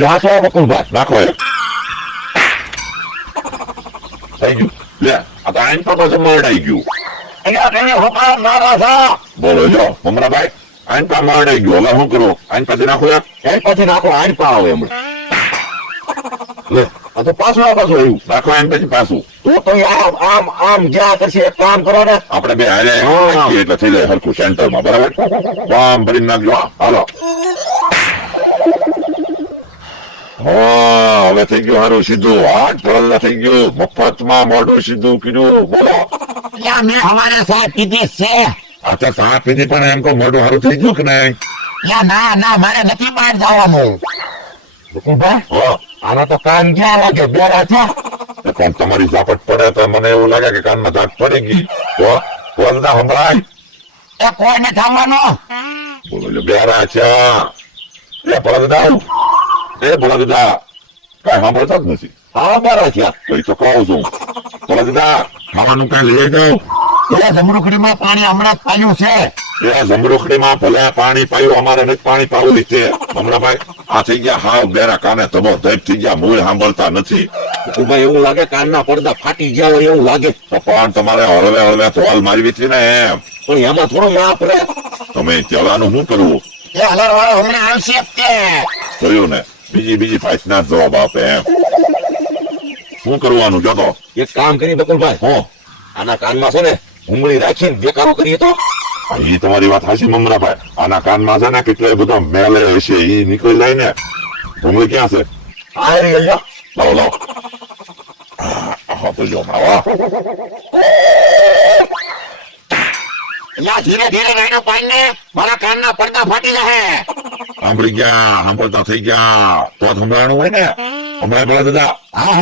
યાસો બકુલભાઈ રાખો એ થઈ ગયું લે આ તો આઈન પર પાછું મરડાઈ ગયું અહીંયા કઈ હોકા મારા થા બોલો જો મમરાભાઈ આઈન પર મરડાઈ ગયું હવે શું કરું આઈન પછી નાખો યાર એન પછી નાખો આઈન પર આવે એમ લે આ તો પાછું આવ્યું રાખો આઈન પછી પાછું તો આમ આમ આમ જ્યાં કરશે એક કામ કરો ને આપણે બે હારે એટલે થઈ જાય હરખું સેન્ટરમાં બરાબર કામ ભરી નાખજો હાલો હવે થઈ ગયું સારું સીધું હાથ પડેલા થઈ ગયું મફતમાં મોઢું સીધું કીધું બોલો મેં હવારે ચા પીધી છે. અચ્છા ચા પીધી પણ એમ કહો મોઢું સારું થઈ ગયું કે નહીં ના ના મારે નથી બહાર જવાનું. આના તો કાન જ્યાં લાગે બેરા છે. પણ તમારી ઝાપટ પડે તો મને એવું લાગે કે કાનમાં ઝાપટ પડી ગઈ તો બોલતા સંભળાય એ કોઈને થવાનું. બોલો એટલે બેરા છે એ ભલા દાદા એ ભલા દાદા કઈ સાંભળતા જ નથી હા બેરા છે તો તો કહું છું ભલા દાદા ખાવાનું કઈ લઈ જાવ એ જમરૂખડીમાં પાણી હમણાં જ પાયું છે. એ જમરૂખડીમાં ભલે પાણી પાયું અમારે નથી પાણી પાવું છે હમણાં આ થઈ ગયા હા બેરા કાને તબો ધૈપ થઈ ગયા મૂળ સાંભળતા નથી ભાઈ એવું લાગે કાનના પડદા ફાટી ગયા હોય એવું લાગે પણ તમારે હળવે હળવે તોલ મારવી હતી ને એમ પણ એમાં થોડો માપ રે તમે ચલાનું શું કરવું એ હલર વાળો હમણાં આવશે જ તે. જોયું ને બીજી ફાઈસના જવાબ આપે એમ શું કરવાનું જો તો એક કામ કરી બકુલભાઈ હો આના કાનમાં છે ને ઉંગળી રાખીને બેકારો કરીએ તો એ તમારી વાત હાચી મમરાભાઈ આના કાનમાં છે ને કેટલો બધો મેલ હશે એ નીકળી જાય ને ઉંગળી ક્યાં છે લાવો લાવો હા તો જો ધીરે ધીરે રહીને પાઈને મારા કાનના પડદા ફાટી જશે. સાંભળી ગયા સાંભળતા થઈ ગયા તો સંભળાણું હોય ને હમણાં પેલા દાદા